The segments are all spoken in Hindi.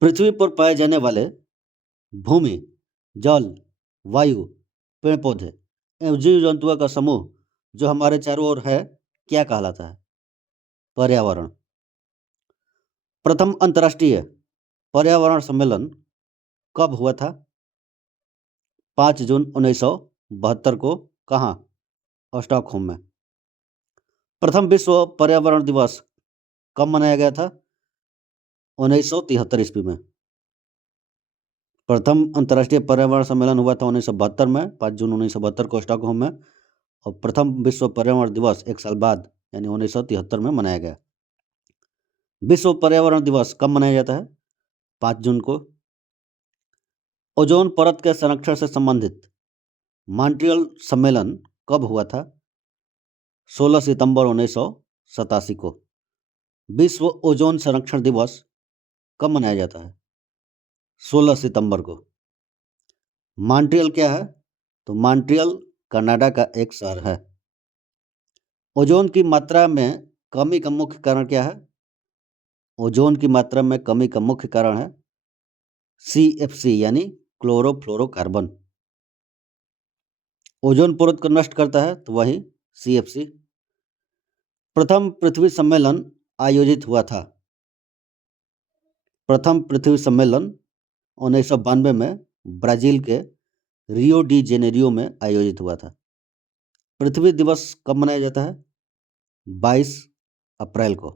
पृथ्वी पर पाए जाने वाले भूमि, जल, वायु, पेड़-पौधे एवं जीव-जंतुओं का समूह जो हमारे चारों ओर है, क्या कहलाता है? पर्यावरण। प्रथम अंतर्राष्ट्रीय पर्यावरण सम्मेलन कब हुआ था? 5 जून 1972 को। कहाँ? स्टॉकहोम में। प्रथम विश्व पर्यावरण दिवस कब मनाया गया था? 1973 ईस्वी में। प्रथम अंतर्राष्ट्रीय पर्यावरण सम्मेलन हुआ था 1972 में, 5 जून 1972 को स्टॉकहोम में। और प्रथम विश्व पर्यावरण दिवस 1 साल बाद यानी 1973 में मनाया गया। विश्व पर्यावरण दिवस कब मनाया जाता है? 5 जून को। ओजोन परत के संरक्षण से संबंधित मॉन्ट्रियल सम्मेलन कब हुआ था? 16 सितंबर 1987 को। विश्व ओजोन संरक्षण दिवस कब मनाया जाता है? 16 सितंबर को। मॉन्ट्रियल क्या है? तो मॉन्ट्रियल कनाडा का एक शहर है। ओजोन की मात्रा में कमी का मुख्य कारण क्या है? ओजोन की मात्रा में कमी का मुख्य कारण है CFC यानी क्लोरोफ्लोरोकार्बन। ओजोन परत को नष्ट करता है तो वही CFC। प्रथम पृथ्वी सम्मेलन आयोजित हुआ था। प्रथम पृथ्वी सम्मेलन 1992 में ब्राजील के रियो डी जेनेरियो में आयोजित हुआ था। पृथ्वी दिवस कब मनाया जाता है? 22 अप्रैल को।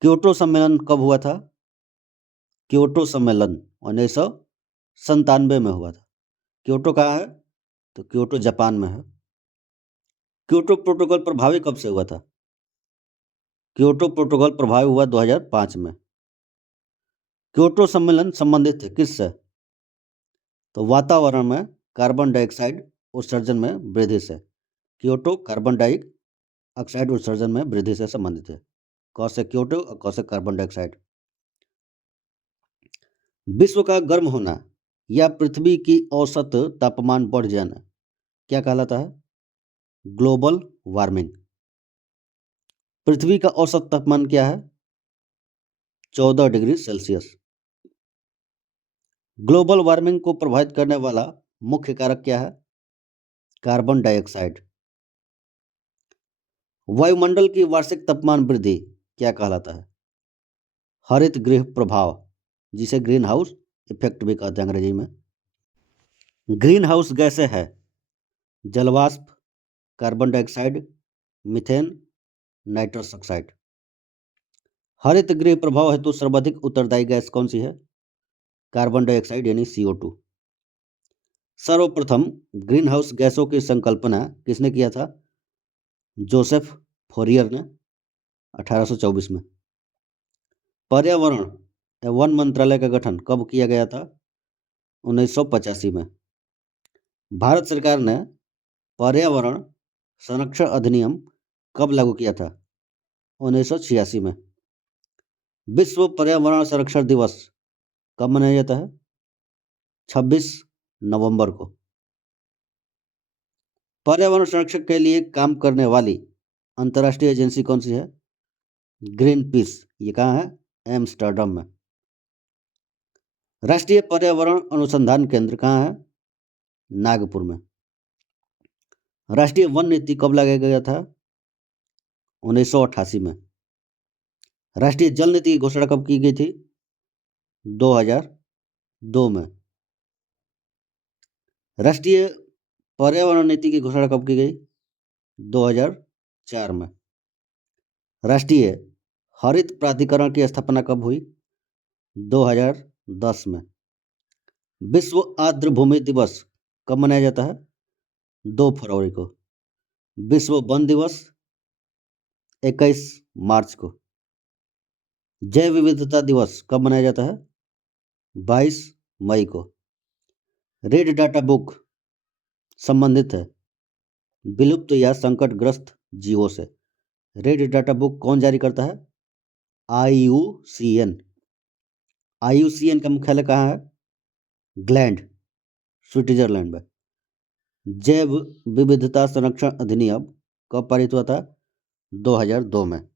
क्योटो सम्मेलन कब हुआ था? क्योटो सम्मेलन 1997 में हुआ था। क्योटो कहाँ है? तो क्योटो जापान में है। क्योटो प्रोटोकॉल प्रभावी कब से हुआ था? क्योटो प्रोटोकॉल प्रभावी हुआ 2005 में। क्योटो सम्मेलन संबंधित है किससे? तो वातावरण में कार्बन डाइऑक्साइड उत्सर्जन में वृद्धि से। क्योटो कार्बन डाइऑक्साइड उत्सर्जन में वृद्धि से संबंधित है। क से क्योटो और क से कार्बन डाइऑक्साइड। विश्व का गर्म होना या पृथ्वी की औसत तापमान बढ़ जाना क्या कहलाता है? Global warming. पृथ्वी का औसत तापमान क्या है? 14 डिग्री सेल्सियस। ग्लोबल वार्मिंग को प्रभावित करने वाला मुख्य कारक क्या है? Carbon dioxide. वायुमंडल की वार्षिक तापमान वृद्धि क्या कहलाता है? हरित गृह प्रभाव, जिसे ग्रीन हाउस इफेक्ट भी कहते हैं अंग्रेजी में। ग्रीन हाउस गैसें है जलवाष्प, carbon dioxide, methane, nitrous oxide. हरित गृह प्रभाव हेतु सर्वाधिक उत्तरदायी गैस कौन सी है? कार्बन डाइऑक्साइड यानी CO2। सर्वप्रथम ग्रीन हाउस गैसों की संकल्पना किसने किया था? जोसेफ फोरियर ने 1824 में। पर्यावरण एवं वन मंत्रालय का गठन कब किया गया था? 1985 में। भारत सरकार ने पर्यावरण संरक्षण अधिनियम कब लागू किया था? 1986 में। विश्व पर्यावरण संरक्षण दिवस कब मनाया जाता है? 26 नवंबर को। पर्यावरण संरक्षण के लिए काम करने वाली अंतर्राष्ट्रीय एजेंसी कौन सी है? Green peas. ये कहाँ है? एम्स्टर्डम में। राष्ट्रीय पर्यावरण अनुसंधान केंद्र कहाँ है? नागपुर में। राष्ट्रीय वन नीति कब लाया गया था? 1988 में। राष्ट्रीय जल नीति की घोषणा कब की गई थी? 2002 में। राष्ट्रीय पर्यावरण नीति की घोषणा कब की गई? 2004 में। राष्ट्रीय हरित प्राधिकरण की स्थापना कब हुई? 2010 में। विश्व आर्द्र भूमि दिवस कब मनाया जाता है? 2 फरवरी को। विश्व वन दिवस 21 मार्च को। जैव विविधता दिवस कब मनाया जाता है? 22 मई को। रेड डाटा बुक संबंधित है विलुप्त या संकटग्रस्त जीवों से। रेड डाटा बुक कौन जारी करता है? IUCN। IUCN का मुख्यालय कहाँ है? ग्लैंड, स्विट्जरलैंड में। जैव विविधता संरक्षण अधिनियम कब पारित हुआ था? 2002 में।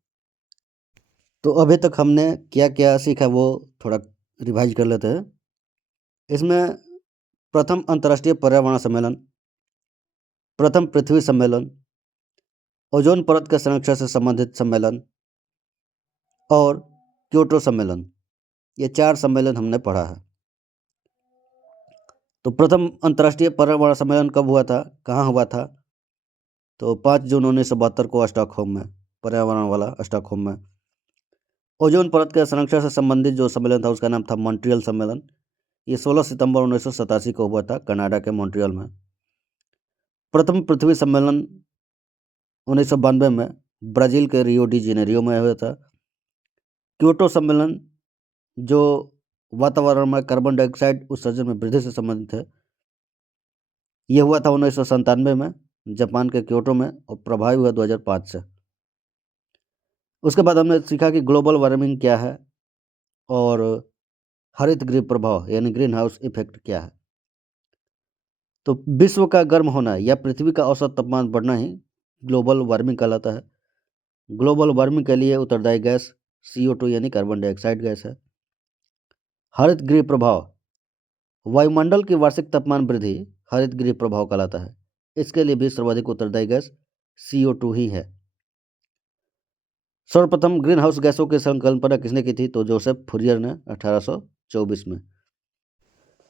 तो अभी तक हमने क्या क्या सीखा वो थोड़ा रिवाइज कर लेते हैं। इसमें प्रथम अंतर्राष्ट्रीय पर्यावरण सम्मेलन, प्रथम पृथ्वी सम्मेलन, ओजोन परत के संरक्षण से संबंधित सम्मेलन और क्योटो सम्मेलन, ये 4 सम्मेलन हमने पढ़ा है। तो प्रथम अंतर्राष्ट्रीय पर्यावरण सम्मेलन कब हुआ था, कहाँ हुआ था? तो 5 जून 1972 को स्टॉकहोम में, पर्यावरण वाला स्टॉकहोम में। ओजोन परत के संरक्षण से संबंधित जो सम्मेलन था उसका नाम था मॉन्ट्रियल सम्मेलन। ये 16 सितंबर 1987 को हुआ था कनाडा के मॉन्ट्रियल में। प्रथम पृथ्वी सम्मेलन 1992 में ब्राज़ील के रियो डी जेनेरियो में हुआ था। क्योटो सम्मेलन जो वातावरण में कार्बन डाइऑक्साइड उत्सर्जन में वृद्धि से संबंधित है, ये हुआ था 1997 में जापान के क्योटो में और प्रभावी हुआ 2005 से। उसके बाद हमने सीखा कि ग्लोबल वार्मिंग क्या है और हरित गृह प्रभाव यानी ग्रीन हाउस इफेक्ट क्या है। तो विश्व का गर्म होना या पृथ्वी का औसत तापमान बढ़ना ही ग्लोबल वार्मिंग कहलाता है। ग्लोबल वार्मिंग के लिए उत्तरदायी गैस CO2 यानी कार्बन डाइऑक्साइड गैस है। हरित गृह प्रभाव, वायुमंडल की वार्षिक तापमान वृद्धि हरित गृह प्रभाव कहलाता है। इसके लिए भी सर्वाधिक उत्तरदायी गैस CO2 ही है। सर्वप्रथम ग्रीन हाउस गैसों की संकल्पना किसने की थी? तो जोसेफ फूरियर ने 1824 में।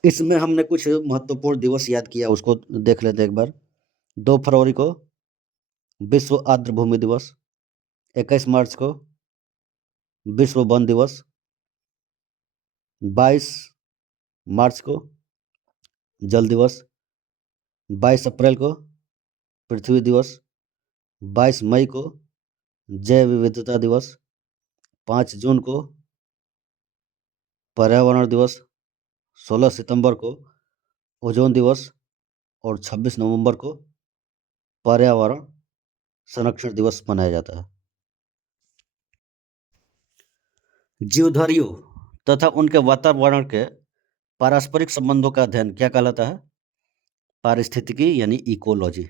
इसमें हमने कुछ महत्वपूर्ण दिवस याद किया, उसको देख लेते एक बार। 2 फरवरी को विश्व आर्द्र भूमि दिवस, 21 मार्च को विश्व वन दिवस, 22 मार्च को जल दिवस, 22 अप्रैल को पृथ्वी दिवस, 22 मई को जैव विविधता दिवस, 5 जून को पर्यावरण दिवस, 16 सितंबर को ओजोन दिवस और 26 नवंबर को पर्यावरण संरक्षण दिवस मनाया जाता है। जीवधारियों तथा उनके वातावरण के पारस्परिक संबंधों का अध्ययन क्या कहलाता है? पारिस्थितिकी यानी इकोलॉजी।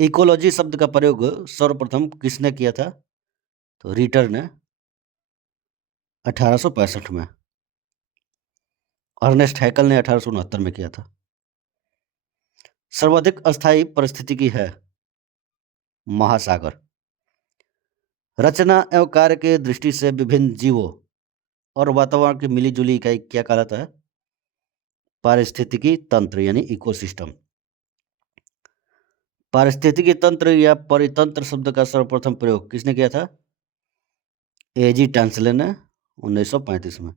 इकोलॉजी शब्द का प्रयोग सर्वप्रथम किसने किया था? तो रिटर ने 1865 में। अर्नेस्ट हैकल ने 1869 में किया था। सर्वाधिक अस्थायी पारिस्थितिकी है महासागर। रचना एवं कार्य के दृष्टि से विभिन्न जीवों और वातावरण की मिलीजुली इकाई क्या कहलाता है? पारिस्थितिकी तंत्र यानी इकोसिस्टम। पारिस्थितिकी तंत्र या परितंत्र शब्द का सर्वप्रथम प्रयोग किसने किया था? A.G. टांसले ने 1935 में।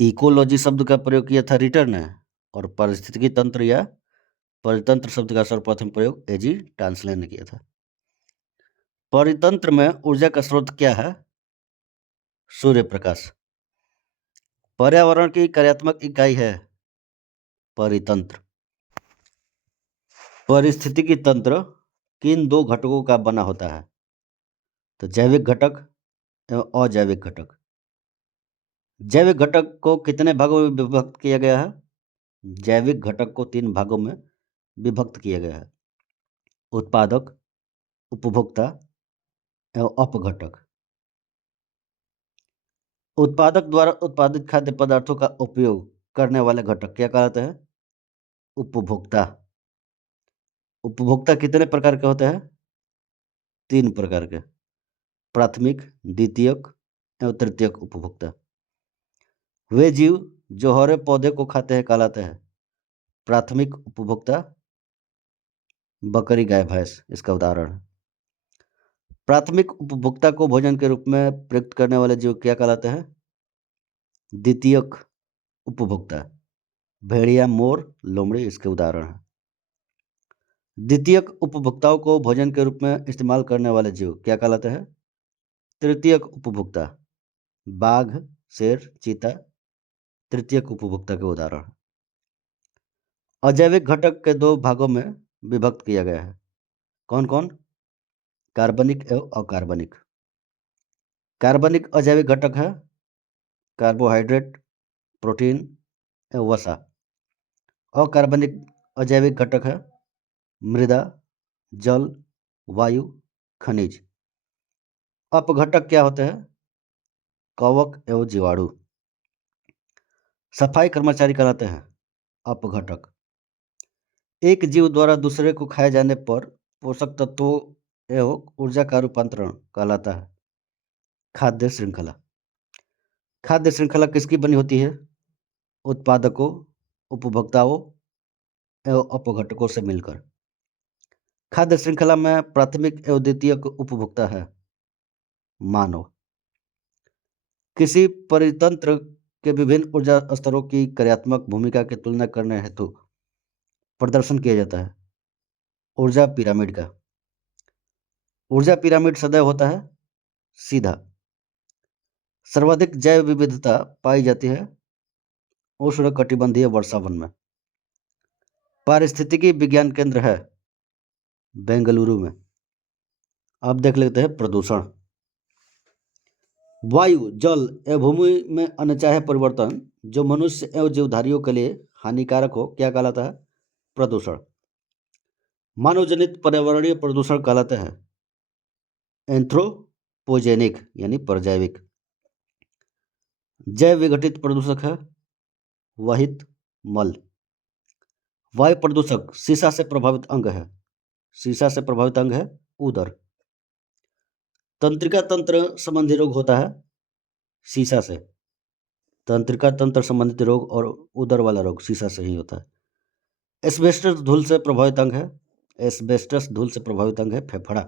इकोलॉजी शब्द का प्रयोग किया था रिटर ने और पारिस्थितिकी तंत्र या परितंत्र शब्द का सर्वप्रथम प्रयोग A.G. टांसले ने किया था। परितंत्र में ऊर्जा का स्रोत क्या है? सूर्य प्रकाश। पर्यावरण की कार्यात्मक इकाई है परितंत्र। पारिस्थितिकी तंत्र किन 2 घटकों का बना होता है? तो जैविक घटक एवं अजैविक घटक। जैविक घटक को कितने भागों में विभक्त किया गया है? जैविक घटक को 3 भागों में विभक्त किया गया है। उत्पादक, उपभोक्ता एवं अपघटक। उत्पादक द्वारा उत्पादित खाद्य पदार्थों का उपयोग करने वाले घटक क्या कहलाते हैं? उपभोक्ता। उपभोक्ता कितने प्रकार के होते हैं? 3 प्रकार के, प्राथमिक, द्वितीयक एवं तृतीयक उपभोक्ता। वे जीव जो हरे पौधे को खाते हैं कहलाते हैं प्राथमिक उपभोक्ता। बकरी, गाय, भैंस इसका उदाहरण है। प्राथमिक उपभोक्ता को भोजन के रूप में प्रयुक्त करने वाले जीव क्या कहलाते हैं? द्वितीयक उपभोक्ता। भेड़िया, मोर, लोमड़ी इसके उदाहरण हैं। द्वितीयक उपभोक्ताओं को भोजन के रूप में इस्तेमाल करने वाले जीव क्या कहलाते हैं? तृतीयक उपभोक्ता। बाघ, शेर, चीता तृतीयक उपभोक्ता के उदाहरण हैं। अजैविक घटक के 2 भागों में विभक्त किया गया है। कौन कौन? कार्बनिक एवं अकार्बनिक। कार्बनिक अजैविक घटक है कार्बोहाइड्रेट, प्रोटीन एवं वसा। अकार्बनिक अजैविक घटक है मृदा, जल, वायु, खनिज। अपघटक क्या होते हैं? कवक एवं जीवाणु। सफाई कर्मचारी कहलाते हैं अपघटक। एक जीव द्वारा दूसरे को खाए जाने पर पोषक तत्वों एवं ऊर्जा का रूपांतरण कहलाता है खाद्य श्रृंखला। खाद्य श्रृंखला किसकी बनी होती है? उत्पादकों, उपभोक्ताओं एवं अपघटकों से मिलकर। खाद्य श्रृंखला में प्राथमिक एवं द्वितीयक उपभोक्ता है मानव। किसी परितंत्र के विभिन्न ऊर्जा स्तरों की कार्यात्मक भूमिका की तुलना करने हेतु प्रदर्शन किया जाता है ऊर्जा पिरामिड का। ऊर्जा पिरामिड सदैव होता है सीधा। सर्वाधिक जैव विविधता पाई जाती है उष्णकटिबंधीय वर्षावन में। पारिस्थितिकी विज्ञान केंद्र है बेंगलुरु में। अब देख लेते हैं प्रदूषण। वायु, जल एवं भूमि में अनचाहे परिवर्तन जो मनुष्य एवं जीवधारियों के लिए हानिकारक हो क्या कहलाता है? प्रदूषण। मानव जनित पर्यावरणीय प्रदूषण कहलाते हैं एंथ्रोपोजेनिक यानी परजैविक। जैव विघटित प्रदूषक है वहित मल। वायु प्रदूषक सीसा से प्रभावित अंग है। सीसा से प्रभावित अंग है उदर। तंत्रिका तंत्र संबंधी रोग होता है सीसा से। तंत्रिका तंत्र संबंधित रोग और उदर वाला रोग सीसा से ही होता है। एस्बेस्टस धूल से प्रभावित अंग है। एस्बेस्टस धूल से प्रभावित अंग है फेफड़ा।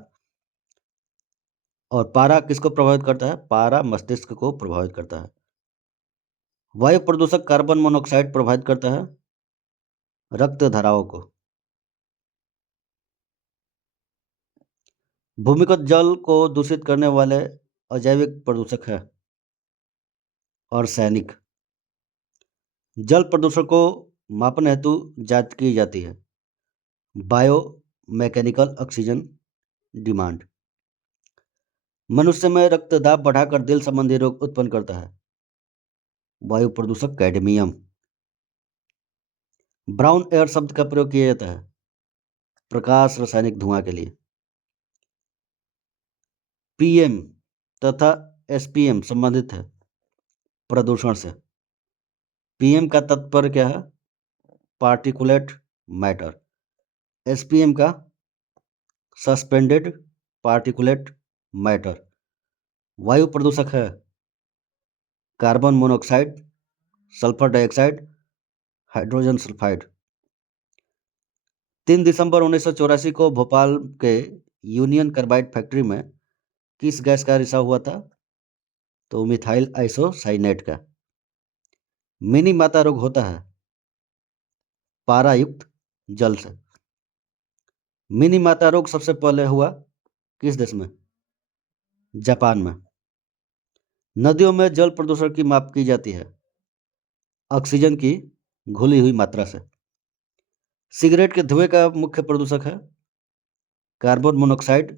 और पारा किसको प्रभावित करता है? पारा मस्तिष्क को प्रभावित करता है। वायु प्रदूषक कार्बन मोनोऑक्साइड प्रभावित करता है रक्त धाराओं को। भूमिगत जल को दूषित करने वाले अजैविक प्रदूषक है आर्सेनिक। जल प्रदूषण को मापने हेतु जांच की जाती है बायो मैकेनिकल ऑक्सीजन डिमांड। मनुष्य में रक्तदाब बढ़ाकर दिल संबंधी रोग उत्पन्न करता है वायु प्रदूषक कैडमियम। ब्राउन एयर शब्द का प्रयोग किया जाता है प्रकाश रासायनिक धुआं के लिए। पीएम तथा एसपीएम संबंधित है प्रदूषण से। पीएम का तात्पर्य क्या है? Particulate matter. एसपीएम का सस्पेंडेड पार्टिकुलेट मैटर। वायु प्रदूषक है carbon monoxide, sulphur dioxide, hydrogen sulphide. 3 दिसंबर 1984 को भोपाल के यूनियन कार्बाइड फैक्ट्री में किस गैस का रिसाव हुआ था? तो मिथाइल आइसोसाइनेट का। मिनी माता रोग होता है पारायुक्त जल से। मिनी माता रोग सबसे पहले हुआ किस देश में? जापान में। नदियों में जल प्रदूषण की माप की जाती है ऑक्सीजन की घुली हुई मात्रा से। सिगरेट के धुएं का मुख्य प्रदूषक है कार्बन मोनोऑक्साइड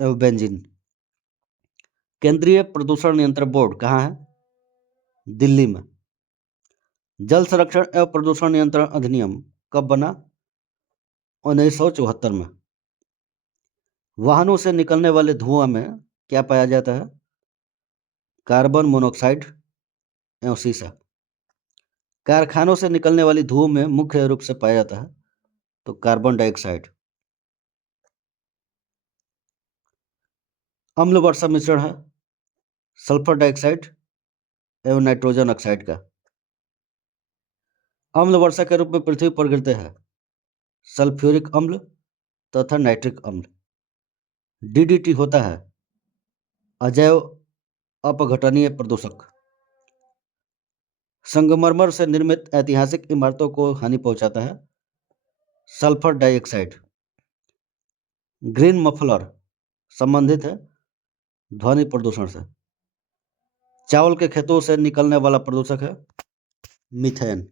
एवं बेंजीन। केंद्रीय प्रदूषण नियंत्रण बोर्ड कहाँ है? दिल्ली में। जल संरक्षण एवं प्रदूषण नियंत्रण अधिनियम कब बना? 1974 में। वाहनों से निकलने वाले धुआं में क्या पाया जाता है? कार्बन मोनोऑक्साइड एवं सीसा। कारखानों से निकलने वाली धुओं में मुख्य रूप से पाया जाता है तो कार्बन डाइऑक्साइड। अम्ल वर्षा मिश्रण है सल्फर डाइऑक्साइड एवं नाइट्रोजन ऑक्साइड का। अम्ल वर्षा के रूप में पृथ्वी पर गिरते हैं सल्फ्यूरिक अम्ल तथा नाइट्रिक अम्ल। डीडीटी होता है अजैव अपघटनीय प्रदूषक। संगमरमर से निर्मित ऐतिहासिक इमारतों को हानि पहुंचाता है सल्फर डाइऑक्साइड। ग्रीन मफलर संबंधित है ध्वनि प्रदूषण से। चावल के खेतों से निकलने वाला प्रदूषक है मीथेन।